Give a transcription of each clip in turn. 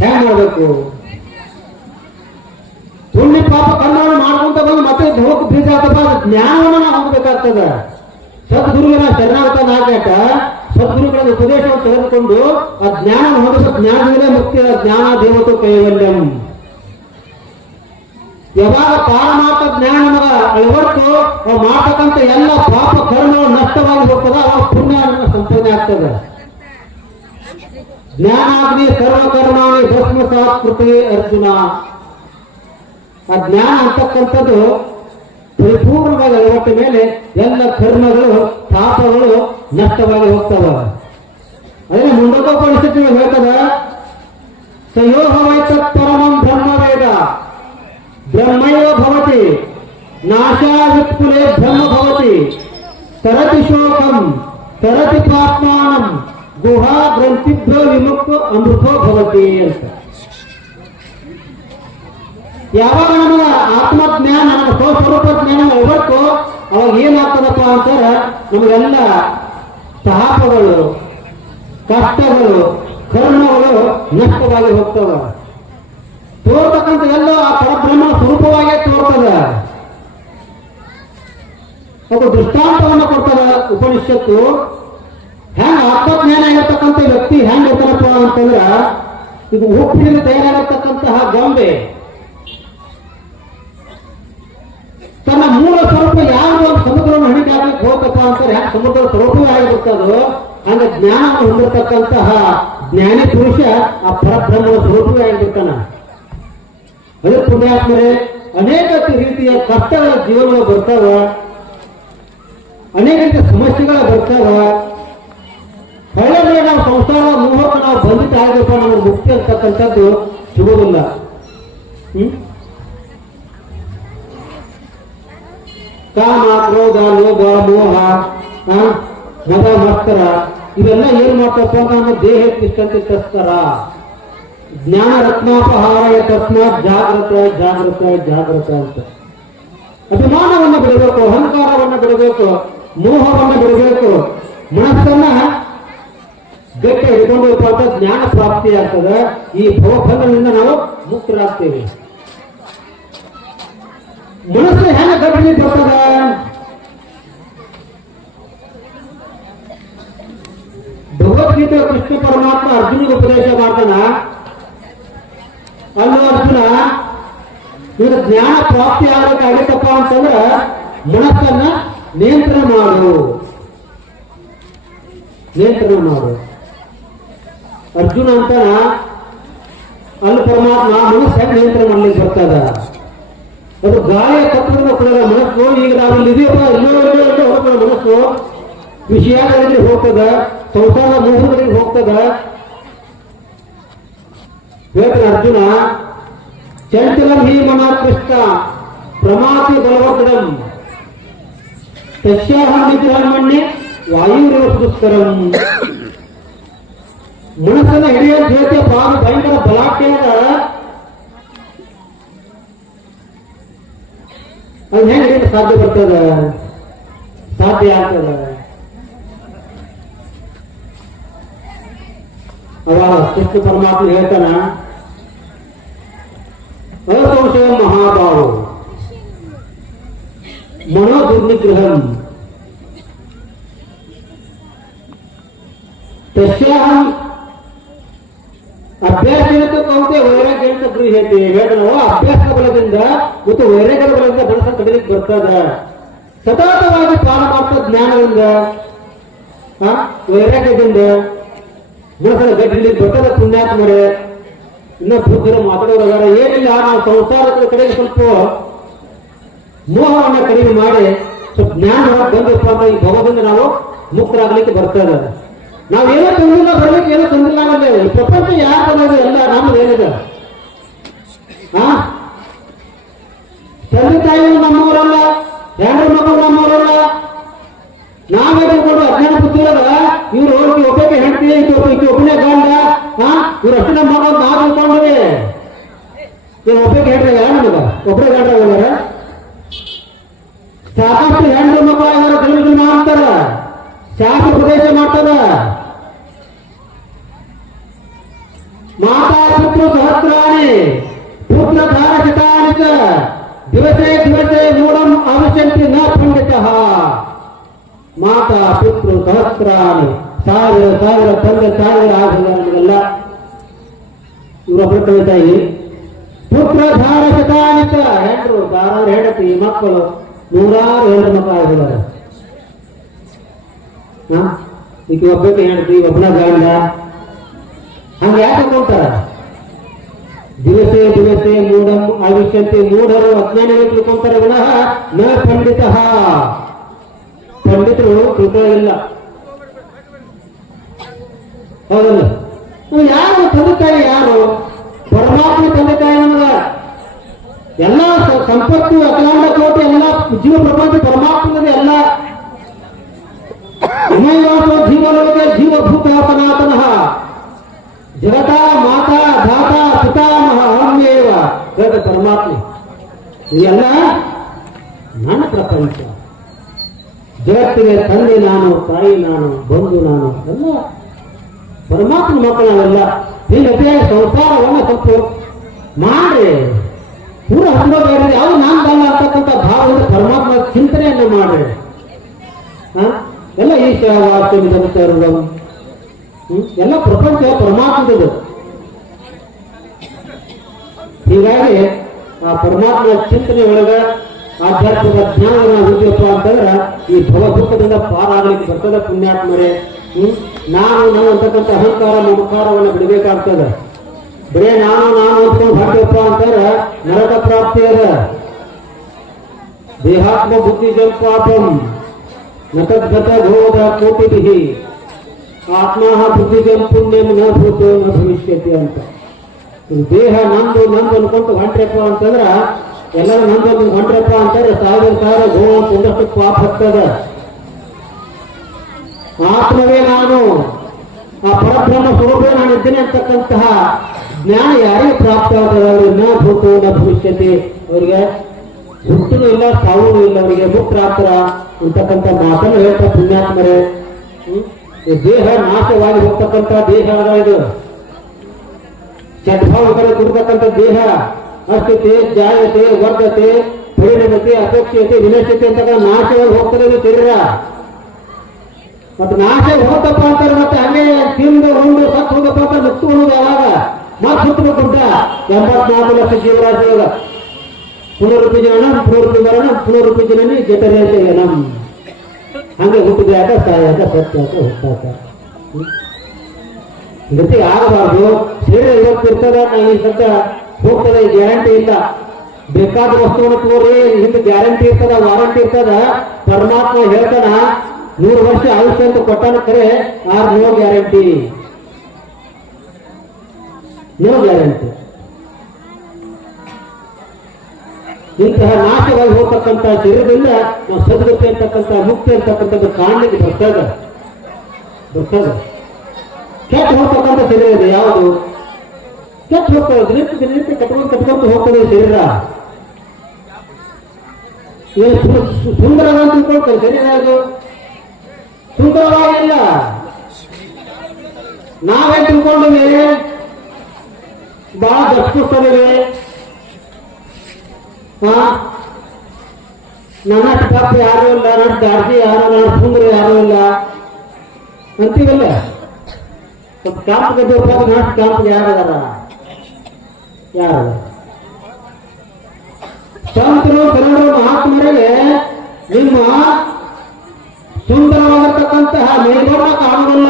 ಹೆಂಗ್ ಮಾಡ್ಬೇಕು? ಪುಣ್ಯ ಪಾಪ ಕರ್ಮವನ್ನು ಮಾಡ್ಕೊಂತ ಬಂದು ಮತ್ತೆ ಧೋಕ್ ಬೀಜ ಅಥವಾ ಜ್ಞಾನವನ್ನ ನಾವು ಹೊಂದಬೇಕಾಗ್ತದ. ಸದ್ಗುರುವಿನ ಶರಣಾಗತ ನಾಯಕ ಸದ್ಗುರುಗಳ ಉಪದೇಶವನ್ನು ತೆಗೆದುಕೊಂಡು ಆ ಜ್ಞಾನ ಹೊಂದಿಸ ಜ್ಞಾನದಲ್ಲೇ ಮುಕ್ತಿ. ಜ್ಞಾನ ದೇವತು ಕೈವಲ್ಯಂ. ಯಾವಾಗ ಪಾರಮಾರ್ಥ ಜ್ಞಾನ ನಮಗ ಅಳವಡಿತು ಮಾಡ್ತಕ್ಕಂಥ ಎಲ್ಲ ಪಾಪ ಕರ್ಮಗಳು ನಷ್ಟವಾಗಿ ಹೋಗ್ತದ, ಅವಾಗ ಪುಣ್ಯ ಸಂಪಾದನೆ ಆಗ್ತದೆ. ಜ್ಞಾನಾಗ್ನಿ ಸರ್ವಕರ್ಮಾಣಿ ಭಸ್ಮಸಾತ್ ಕೃತಿ ಅರ್ಜುನ. ಆ ಜ್ಞಾನ ಅಂತಕ್ಕಂಥದ್ದು ಪರಿಪೂರ್ಣವಾಗಿ ಅಳವಟ್ಟ ಮೇಲೆ ಎಲ್ಲ ಕರ್ಮಗಳು ಪಾಪಗಳು ನಷ್ಟವಾಗಿ ಹೋಗ್ತವ. ಅದೇ ಮುಂಡಕೋಪನಿಷತ್ತು ಹೇಳ್ತದ, ಸಯೋಹವೈತ ಪರಮಂ ಬ್ರಹ್ಮವೇದ ಬ್ರಹ್ಮೈವ ಭವತಿ ನಾಶಾವಿತ್ಕುಲೆ ಬ್ರಹ್ಮ ಭವತಿ ತರತಿ ಶೋಕಂ ತರತಿ ಪಾಪ್ಮಾನಂ ಗುಹಾ ಗ್ರಂಥಿಭ್ಯೋ ವಿಮುಕ್ತ ಅಮೃತೋ ಭವತಿ ಅಂತ. ಯಾವಾಗ ನಮಗ ಆತ್ಮಜ್ಞಾನ ನಮ್ಮ ಸ್ವಸ್ವರೂಪ ಜ್ಞಾನ ಅಳವಟ್ಟು ಅವಾಗ ಏನಾಗ್ತದಪ್ಪ ಅಂತಾರೆ, ನಮಗೆಲ್ಲ ಪಾಪಗಳು ಕಷ್ಟಗಳು ಕರ್ಮಗಳು ನಷ್ಟವಾಗಿ ಹೋಗ್ತವ. ತೋರ್ತಕ್ಕಂಥ ಎಲ್ಲ ಆ ಪರಬ್ರಹ್ಮ ಸ್ವರೂಪವಾಗೇ ತೋರ್ತದ. ಅದು ದೃಷ್ಟಾಂತವನ್ನು ಕೊಡ್ತದ ಉಪನಿಷತ್ತು. ಹೆಂಗ ಆತ್ಮಜ್ಞಾನ ಆಗಿರ್ತಕ್ಕಂಥ ವ್ಯಕ್ತಿ ಹೆಂಗ್ ಇರ್ತಾರಪ್ಪ ಅಂತಂದ್ರ, ಇದು ಉಪ್ಪಿನಿಂದ ತಯಾರಾಗಿರ್ತಕ್ಕಂತಹ ಗೊಂಬೆ ತನ್ನ ಮೂಲ ಸ್ವರೂಪ ಯಾವ ಸಮುದ್ರವನ್ನು ಹಣಿಗಾಗ್ಲಿಕ್ಕೆ ಹೋಗ್ತಪ್ಪ ಅಂತಾರೆ, ಹೆಂಗ ಸಮುದ್ರದ ಸ್ವರೂಪವೇ ಆಗಿರ್ತದೋ ಹಂಗ ಜ್ಞಾನವನ್ನು ಹೊಂದಿರತಕ್ಕಂತಹ ಜ್ಞಾನಿ ಪುರುಷ ಆ ಪರಬ್ರಹ್ಮದ ಸ್ವರೂಪವೇ ಆಗಿರ್ತಾನ. ಅದೇ ಪುಣ್ಯಾತ್ಮರೇ, ಅನೇಕ ರೀತಿಯ ಕಷ್ಟಗಳ ಜೀವನಗಳು ಬರ್ತಾವ, ಅನೇಕ ರೀತಿಯ ಸಮಸ್ಯೆಗಳ ಬರ್ತಾವ. ಹೊಳೆ ನಾವು ಸಂಸಾರ ಮೂಲಕ ನಾವು ಬಂದಿದ್ದ ಆಗಬೇಕು, ನಮಗೆ ಮುಕ್ತಿ ಅಂತಕ್ಕಂಥದ್ದು ಸಿಗೋದಿಲ್ಲ. ಕಾಮ ಕ್ರೋಧ ಲೋಭ ಮೋಹ ಮದ ಮತ್ಸರ ಇವೆಲ್ಲ ಏನ್ ಮಾಡ್ತಪ್ಪ ನಮ್ಮ ದೇಹಕ್ಕೆ ಇಷ್ಟಂತೆ ತಸ್ಕರ. ಜ್ಞಾನ ರತ್ನಾಪಹಾರ ತಸ್ಮಾತ್ ಜಾಗೃತ ಜಾಗೃತ ಜಾಗೃತ ಅಂತ. ಅಭಿಮಾನವನ್ನು ಬಿಡಬೇಕು, ಅಹಂಕಾರವನ್ನು ಬಿಡಬೇಕು, ಮೋಹವನ್ನು ಬಿಡಬೇಕು. ಮನಸ್ಸನ್ನ ಗಟ್ಟಿ ಹಿಡ್ಕೊಂಡು ಜ್ಞಾನ ಪ್ರಾಪ್ತಿ ಆಗ್ತದೆ. ಈ ಭವಫಲದಿಂದ ನಾವು ಮುಕ್ತರಾಗ್ತೇವೆ. ಮನಸ್ಸು ಹೆಂಗ ಗಟ್ಟಿ ಬರ್ತದ? ಭಗವದ್ಗೀತೆ ಕೃಷ್ಣ ಪರಮಾತ್ಮ ಅರ್ಜುನಿಗೆ ಉಪದೇಶ ಮಾಡ್ತಾನ. ಅಲ್ಲೂ ಅರ್ಜುನ, ಇವ್ರ ಜ್ಞಾನ ಪ್ರಾಪ್ತಿ ಆಗಬೇಕಾಗಿತ್ತಪ್ಪ ಅಂತಂದ್ರ ಮನಸ್ಸನ್ನ ನಿಯಂತ್ರಣ ಮಾಡು, ನಿಯಂತ್ರಣ ಮಾಡು. ಅರ್ಜುನ ಅಂತಾನ, ಅಲ್ಲಿ ಪರಮಾತ್ಮ ಮನಸ್ಸು ಹೆಂಗ್ ನಿಯಂತ್ರಣ ಮಾಡ್ಲಿಕ್ಕೆ ಬರ್ತದ? ಅದು ಗಾಯ ತತ್ವದಿಂದ ಕೂಡ ಮನಸ್ಸು ಈಗ ನಾವಲ್ಲಿ ಇದೆಯಪ್ಪ ಎಲ್ಲೋ ಹೋಗ್ತದ. ಮನಸ್ಸು ವಿಷಯಗಳಲ್ಲಿ ಹೋಗ್ತದ, ಸಂಸಾರ ಮೋಹಗಳಿಗೆ ಹೋಗ್ತದ. ಹೇಳ್ತಾನೆ ಅರ್ಜುನ, ಚಂಚಲಂ ಹಿ ಮನ ಕೃಷ್ಣ ಪ್ರಮಾತಿ ಬಲವರ್ಧನಂ ತಸ್ಯಾಹಂ ನಿಗ್ರಹಮನ್ಯೆ ವಾಯುರೇವ ಸುದುಷ್ಕರಂ. ಮನಸ್ಸನ್ನ ಹಿಡಿಯೋ ಜೊತೆ ಭಯಂಕರ ಬಲಾಢ್ಯದ. ಅದು ಹೆಂಗೆ ಹಿಡಿಯಕ್ಕೆ ಸಾಧ್ಯ ಬರ್ತದ? ಸಾಧ್ಯ ಆಗ್ತದ? ಅವಾಗ ಕೃಷ್ಣ ಪರಮಾತ್ಮ ಹೇಳ್ತಾನ, ಅಸಂಶಯ ಮಹಾಭಾವ ಮನೋ ದುರ್ನಿಗ್ರಹಂ ತಸ್ಯಾಹಂ ಅಭ್ಯಾಸ ಕೌಂತೆ ವೈರಾಗ್ಯ ಗೃಹ್ಯತೆ. ಹೇಳ್ತಾನವ ಅಭ್ಯಾಸದ ಬಲದಿಂದ ಮತ್ತು ವೈರಾಗ್ಯದ ಬಲದಿಂದ ಮನಸ್ಸನ್ನು ಕಡಿಲಿಕ್ಕೆ ಬರ್ತದ. ಸತತವಾಗಿ ಪಾರಮಾರ್ಥ ಜ್ಞಾನದಿಂದ ವೈರಾಗ್ಯದಿಂದ ಮನಸ್ಸನ್ನು ಗಟ್ಟಿಲಿಕ್ಕೆ ಬರ್ತದ. ಪುಣ್ಯಾತ್ಮರೇ, ಇನ್ನ ಬುದ್ಧರು ಮಾತಾಡೋದಾರ ಏನಿಲ್ಲ, ನಾವು ಸಂಸಾರದ ಕಡೆಗೆ ಸ್ವಲ್ಪ ಮೋಹವನ್ನು ಕಡಿಮೆ ಮಾಡಿ ಸ್ವಲ್ಪ ಜ್ಞಾನ ಬಂದಪ್ಪ ಅಂತ ಈ ಭವದಿಂದ ನಾವು ಮುಕ್ತರಾಗಲಿಕ್ಕೆ ಬರ್ತದ. ನಾವೇನೋ ತಂದಿಲ್ಲ, ಬರ್ಲಿಕ್ಕೆ ಏನೋ ತಂದಿಲ್ಲ ಅನ್ನೋದೇ. ಪ್ರಪಂಚ ಯಾರು ಅನ್ನೋದು ಎಲ್ಲ ನಮ್ದು ಏನಿದೆ. ತಂದೆ ತಾಯಿ ನಮ್ಮವರಲ್ಲ, ಹೆಣ್ಣು ಮಕ್ಕಳು ನಮ್ಮವರಲ್ಲ. ನಾವೇ ತಿಳ್ಕೊಂಡು ಅಜ್ಞಾನ ಬುದ್ಧಿ ಇರೋದ ಇವ್ರು ಒಬ್ಬಕ್ಕೆ ಹೆಂಡತಿ ಒಬ್ಬನೇ ಗಂಡ, ಇವ್ರು ಅಷ್ಟು ನಮ್ಮ ಮಕ್ಕಳು ನಾವು ತಿಳ್ಕೊಂಡ್ರಿ. ಇವ್ರು ಒಬ್ಬಕ್ಕೆ ಹೆಂಡ್ರಿ ನಮಗ ಒಬ್ಬರೇ ಗಂಡ ಹೋಗಾರ. ಸಾಕಷ್ಟು ಹೆಣ್ಣು ಮಕ್ಕಳಾಗಾರ ತಿಳಿದು ಮಾಡ್ತಾರ, ಶಾಸ್ತ್ರ ಉಪದೇಶ ಮಾಡ್ತಾರ. ಮಾತಾ ಪುತ್ರ ಸಹಸ್ರಾಣಿ ಪುತ್ರ ಧಾರಶತಾನಿ ಚ ದಿವಸೇ ದಿವಸೇ ಮೂಢಂ ಅವಶ್ಯಂತಿ ನ ಪಂಡಿತಃ. ಮಾತಾ ಪಿತೃ ಸಹಸ್ರಾಣಿ ಸಾವಿರ ಸಾವಿರ ತಂದೆ ಸಾವಿರ ಆಗಿಲ್ಲ ನಮಗೆಲ್ಲ. ಇವರೊಬ್ಬರು ಕವಿತಾ ಇಲ್ಲಿ ಪುತ್ರ ಧಾರಶತಾನಿ ಚ ಹೆಂಡ್ರು ಸಾವಿರಾರು ಹೆಂಡತಿ ಮಕ್ಕಳು ನೂರಾರು ಹೆಣ್ಣು ಮಕ್ಕಳು ಆಗಿದ್ದಾರೆ. ಈಗ ಒಬ್ಬಕ್ಕೆ ಹೆಂಡತಿ ಒಬ್ಬನ ಗಂಡ ಹಂಗೆ ಯಾಕೆ ಕೊಡ್ತಾರ? ದಿವಸೇ ದಿವಸೇ ಮೂಢಂ ಆವಿಷ್ಯಂತೆ ಮೂಢರು ಅಜ್ಞಾನಿಗಳು ತಿಳ್ಕೊಂತಾರೆ ವಿನಃ ನ ಪಂಡಿತ. ಪಂಡಿತರು ತಿಳ್ಕೊಳ್ಳಿಲ್ಲ. ಹೌದಲ್ಲ? ಯಾರು ತಂದೆ ತಾಯಿ? ಯಾರು? ಪರಮಾತ್ಮ ತಂದೆ ತಾಯಿ. ನಮಗ ಎಲ್ಲ ಸಂಪತ್ತು ಅಖಿಲಾಂಡ ಕೋಟಿ ಎಲ್ಲ ಜೀವ ಪ್ರಪಂಚ ಪರಮಾತ್ಮನದೇ ಎಲ್ಲ. ಜೀವನೋಗೆ ಜೀವಭೂತ ಸನಾತನಃ ಜಗತ ಮಾತಾ ಧಾತ ಪಿತಾಮಹ ಅಹಮೇವ ಪರಮಾತ್ಮ. ಇದೆಲ್ಲ ನನ್ನ ಪ್ರಪಂಚ. ಜಗತ್ತಿಗೆ ತಂದೆ ನಾನು, ತಾಯಿ ನಾನು, ಬಂಧು ನಾನು, ಎಲ್ಲ ಪರಮಾತ್ಮ ಮಕ್ಕಳು ನಾವೆಲ್ಲ. ಹೀಗೆ ಸಂಸಾರವನ್ನು ಸ್ವಲ್ಪ ಮಾಡಿ ಪೂರ ಹಂಡೋಬೇಡ. ಯಾವುದು ನಾನು ಬಲ್ಲ ಅಂತಕ್ಕಂಥ ಭಾವದಿಂದ ಪರಮಾತ್ಮ ಚಿಂತನೆಯನ್ನು ಮಾಡ್ರಿ. ಎಲ್ಲ ಈಶ್ವರ ಎಲ್ಲ ಪ್ರಪಂಚ ಪರಮಾತ್ಮದು. ಹೀಗಾಗಿ ಆ ಪರಮಾತ್ಮ ಚಿಂತನೆ ಒಳಗ ಆಧ್ಯಾತ್ಮಿಕ ಜ್ಞಾನವನ್ನು ಹೊಂದಿಯಪ್ಪ ಅಂತಂದ್ರೆ ಈ ಭವದುಃಖದಿಂದ ಪಾರಾಗಲಿಕ್ಕೆ ಬರ್ತದೆ ಪುಣ್ಯಾತ್ಮರೇ. ನಾನು ಅಂತಕ್ಕಂಥ ಅಹಂಕಾರ ಮಮಕಾರವನ್ನು ಬಿಡಬೇಕಾಗ್ತದೆ. ಬರೇ ನಾನು ಅಂದ್ಕೊಂಡು ಹೊರಟಪ್ಪ ಅಂತಾರೆ ನರಕ ಪ್ರಾಪ್ತಿ ಅದ. ದೇಹಾತ್ಮ ಬುದ್ಧಿ ಪಾಪಂ ನತದ್ಗತ ಗೋದ ಕೋಟಿಭಿ ಆತ್ಮ ಬುದ್ಧಿಜಂ ಪುಣ್ಯಂ ನ ಭೂತೋ ನ ಭವಿಷ್ಯತಿ ಅಂತ. ದೇಹ ನಂದು ಅನ್ಕೊಂತ ಹೊಂಟ್ರಪ್ಪ ಅಂತಂದ್ರ ಎಲ್ಲರೂ ನಂದು ಹೊಂಟ್ರಪ್ಪ ಅಂತಾರೆ ಸಾವಿರ ಸಾವಿರ ಗೋ ಅಂತಷ್ಟು ಪಾಪ ಹತ್ತದ. ಆತ್ಮವೇ ನಾನು, ಆ ಪರಬ್ರಹ್ಮ ಸ್ವರೂಪವೇ ನಾನು ಇದ್ದೇನೆ ಅಂತಕ್ಕಂತಹ ಜ್ಞಾನ ಯಾರಿಗೆ ಪ್ರಾಪ್ತ ಆಗ್ತದೆ? ಅವ್ರಿಗೆ ನ ಭೂತೋ ನ ಭವಿಷ್ಯತಿ. ಅವರಿಗೆ ಹುಟ್ಟೂ ಇಲ್ಲ ಸಾವೂ ಇಲ್ಲ, ಅವರಿಗೆ ಮುಕ್ತಾಗ್ತಾರ ಅಂತಕ್ಕಂಥ ಮಾತನ್ನು ಹೇಳ್ತಾ ಪುಣ್ಯಾತ್ಮರೇ. ದೇಹ ನಾಶವಾಗಿ ಹೋಗ್ತಕ್ಕಂಥ ದೇಹ ಇದು ಸದ್ಭಾವಗಳು ಕೊಡ್ತಕ್ಕಂಥ ದೇಹ. ಅಸ್ಥಿತೆ ಜಾಯತೆ ವರ್ಧತೆ ಪರಿಣಮತೆ ಅಪೇಕ್ಷತೆ ವಿನಶ್ಯತೆ ಅಂತ ನಾಶವಾಗಿ ಹೋಗ್ತದೆ ಶರೀರ. ಮತ್ತೆ ನಾಶ ಹೋಗ್ತಪ್ಪ ಅಂತಾರೆ. ಮತ್ತೆ ಹಂಗೆ ತಿಂದು ಉಂಡು ಸತ್ತು ಹೋಗಪ್ಪ ಅಂತ ಮುಕ್ತು ಅನ್ನೋದು ಯಾವಾಗ ಮತ್ತೆ ಹುಟ್ಟಬೇಕಂತ 84 ಲಕ್ಷ ಜೀವರಾಶಿಗಳ ಪುನರುಪಿ ಜನನ ಪುನರುಪಿ ಮರಣ ಪುನರುಪಿ ಜನನಿ ಜಠರೇಶ ಜನಂ. ಹಂಗೆ ಹುಟ್ಟಿದಾಗ ಸಾಯಾಗ ಸತ್ಯಾಕ ಹುಟ್ಟಾಕ ಜೊತೆಗೆ ಆಗಬಾರ್ದು. ಶರೀರ ಇವತ್ತಿರ್ತದ ಈ ಸದ್ಯ ಹೋಗ್ತದೆ, ಗ್ಯಾರಂಟಿ ಇಲ್ಲ. ಬೇಕಾದ ವಸ್ತುವನ್ನು ತೋರಿ ಹಿಂದೆ ಗ್ಯಾರಂಟಿ ಇರ್ತದ, ವಾರಂಟಿ ಇರ್ತದ. ಪರಮಾತ್ಮ ಹೇಳ್ತಾನ 100 ವರ್ಷ ಆಯುಷ್ಯ ಅಂತ ಕೊಟ್ಟಾನ, ಕರೆ ನೋ ಗ್ಯಾರಂಟಿ, ನೋ ಗ್ಯಾರಂಟಿ. ಇಂತಹ ನಾಶವಾಗಿ ಹೋಗ್ತಕ್ಕಂಥ ಶರೀರದಿಂದ ನಾವು ಸದ್ಗತಿ ಅಂತಕ್ಕಂಥ ಮುಕ್ತಿ ಅಂತಕ್ಕಂಥದ್ದು ಕಾಣಲಿಕ್ಕೆ ಬರ್ತದೆ. ಕೆಟ್ಟ ಹೋಗ್ತಕ್ಕಂಥ ಶರೀರ ಇದೆ ಯಾವುದು? ಕೆಟ್ಟ ಹೋಗ್ತದೆ, ದಿನಕ್ಕೆ ಕಟ್ಕೊಂಡು ಹೋಗ್ತದೆ ಶರೀರ. ಸುಂದರವಾಗಿ ತಿಳ್ಕೊಳ್ತಾರೆ ಶರೀರ. ಅದು ಸುಂದರವಾಗಿಲ್ಲ. ನಾವೇ ತಿಳ್ಕೊಂಡಿವೆ ಬಹಳ ದಕ್ಷಿಸ್ತೇವೆ. ನನ್ನ ತಪ್ಪು ಯಾರು ಇಲ್ಲ, ನನ್ನ ದಾರ್ಜಿ ಯಾರು, ನನ್ನ ಸುಂದರ ಯಾರು ಇಲ್ಲ ಅಂತೀವಲ್ಲ. ಸ್ವಲ್ಪ ಕ್ಯಾಂಪ್ ಗದ್ದೆ ಹೋದಾಗ ನಾಟ್ ಕ್ಯಾಂಪ್ಗೆ ಯಾರದಾರ? ಯಾರು ಸಂತರು ಕನ್ನಡರು ಮಹಾತ್ಮರಿಗೆ ನಿಮ್ಮ ಸುಂದರವಾಗಿರ್ತಕ್ಕಂತಹ ಮೇಲ್ಬಣ್ಣ ಕಾಣುವುದಿಲ್ಲ.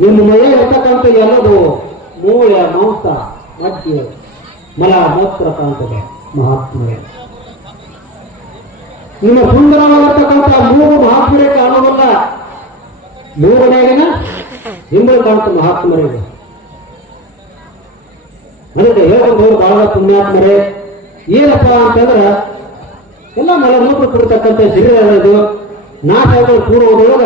ನಿಮ್ಮ ಮೈಯ ಇರ್ತಕ್ಕಂಥ ಎಲ್ಲದು ಮೂಳೆ ಮಾಂಸ ಮಧ್ಯೆ ಮಲ ಮೂತ್ರ ಕಾಣ್ತದೆ ಮಹಾತ್ಮರೇ. ನಿಮ್ಮ ಸುಂದರವಾಗಿರ್ತಕ್ಕಂಥ ಮೂಗು ಮಹಾತ್ಮರೇ ಕಾಣುವುದಿಲ್ಲ. ಮೂಗನೇಗಿನ ಹಿಂಬಳಿ ಕಾಣುತ್ತೆ ಮಹಾತ್ಮರಿಗೆ. ಅದಕ್ಕೆ ಹೇಳಬಹುದು ಬಹಳ ಪುಣ್ಯಾತ್ಮರೇ. ಏನಪ್ಪ ಅಂತಂದ್ರ ಎಲ್ಲ ಮಲಮೂತ್ರ ಕೊಡ್ತಕ್ಕಂಥ ಶರೀರ ಇದು ನಾಟಕಗಳು ಕೂಡುವುದೊಳಗ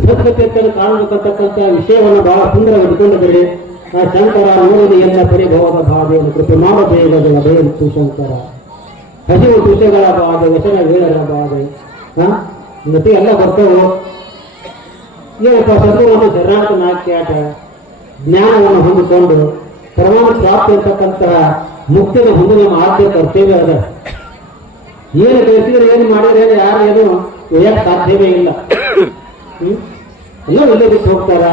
ಸದ್ಗತಿಯನ್ನು ಕಾಣಬೇಕಂತಕ್ಕಂಥ ವಿಷಯವನ್ನು ಬಹಳ ಸುಂದರವಾಗಿ ಇಟ್ಕೊಂಡಿದ್ದೀರಿ. ಆ ಶಂಕರ ನೋಡಿದ ಎಲ್ಲ ಪರಿಭವದ ಬಾಧೆಯನ್ನು ಕೃಪೆ ಮಾಡಬೇಕಲ್ಲ ದಯವಿಟ್ಟು ಶಂಕರ. ಹಸಿವು ತುಷಗಳ ಬಾಧೆ, ವ್ಯಸನ ವೀರರ ಬಾಧೆ ಮತ್ತೆ ಎಲ್ಲ ಬರ್ತವು. ಏನಪ್ಪ ಸತ್ವವನ್ನು ಶರಣಾರ್ಥ ನಾಟ್ಯಾಟ ಜ್ಞಾನವನ್ನು ಹೊಂದಿಕೊಂಡು ಪರಮಾಣ ಪ್ರಾಪ್ತಿ ಇರ್ತಕ್ಕಂತಹ ಮುಕ್ತಿಯನ್ನು ಹೊಂದಿ ನಮ್ಮ ಆದ್ಯ ಕರ್ತವ್ಯ ಅದ. ಏನು ಬಯಸಿದ್ರೆ ಏನು ಮಾಡಿದ್ರೆ ಯಾರು ಏನು ಒಯ್ಯಕ್ಕೆ ಸಾಧ್ಯವೇ ಇಲ್ಲ. ಎಲ್ಲ ಇಲ್ಲೇ ಬಿಟ್ಟು ಹೋಗ್ತಾರ.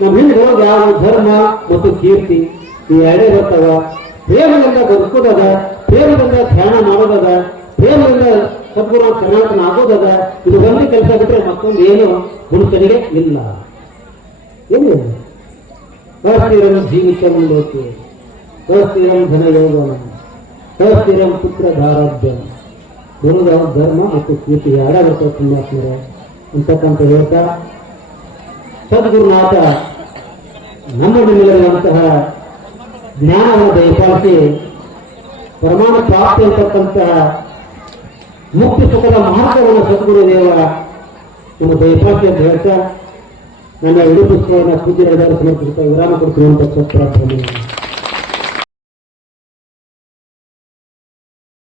ನಮ್ಮ ಹಿಂದೆ ಹೋಗಿ ಯಾವ ಧರ್ಮ ಮತ್ತು ಕೀರ್ತಿ ಈ ಎರಡೇ ಬರ್ತಾವ. ಪ್ರೇಮದಿಂದ ಬದುಕೋದದ, ಪ್ರೇಮದಿಂದ ಧ್ಯಾನ ಮಾಡೋದದ, ಪ್ರೇಮದಿಂದ ಸದ್ಗುರು ಕರ್ನಾಟಕನ ಆಗೋದದ. ಇದು ಒಂದೇ ಕೆಲಸ ಬಿಟ್ಟರೆ ಮತ್ತೊಂದು ಏನು ಮನುಷ್ಯನಿಗೆ ಇಲ್ಲ. ಏನು ಅಸ್ಥಿರಂ ಜೀವಿತಂ ಲೋಕೆ ಅಸ್ಥಿರಂ ಧನಯೋಗಂ ಅಸ್ಥಿರಂ ಪುತ್ರ ಧಾರಾಭ್ಯಂ. ಗುರುಗಳ ಧರ್ಮ ಮತ್ತು ಕೀರ್ತಿ ಎರಡೇ ಬರ್ತಾವ ಪುಣ್ಯಾತ್ಮರೇ ಅಂತಕ್ಕಂಥ ಹೇಳ್ತಾ ಸದ್ಗುರುನಾಥ ನಮ್ಮಲ್ಲಿ ನಿಲ್ಲುವಂತಹ ಜ್ಞಾನವನ್ನು ದಯಪಾಲಿಸಿ ಪರಮಾಣು ಪ್ರಾಪ್ತಿ ಅಂತಕ್ಕಂತಹ ಮುಕ್ತಿ ಸುಖದ ಮಾರ್ಗವನ್ನು ಸದ್ಗುರುದೇವ ನಮ್ಮ ದಯಪಾಲಿಸಿ ಅಂತ ಹೇಳ್ತಾ ನನ್ನ ಇಡೀ ಪುಸ್ತಕವನ್ನು ಪೂಜ್ಯರಾದ ಸಮರ್ಪಿಸುತ್ತಾ ವಿರಾಮ ಕೊಡ್ತೀವಿ ಅಂತ ಪ್ರಾರ್ಥನೆ.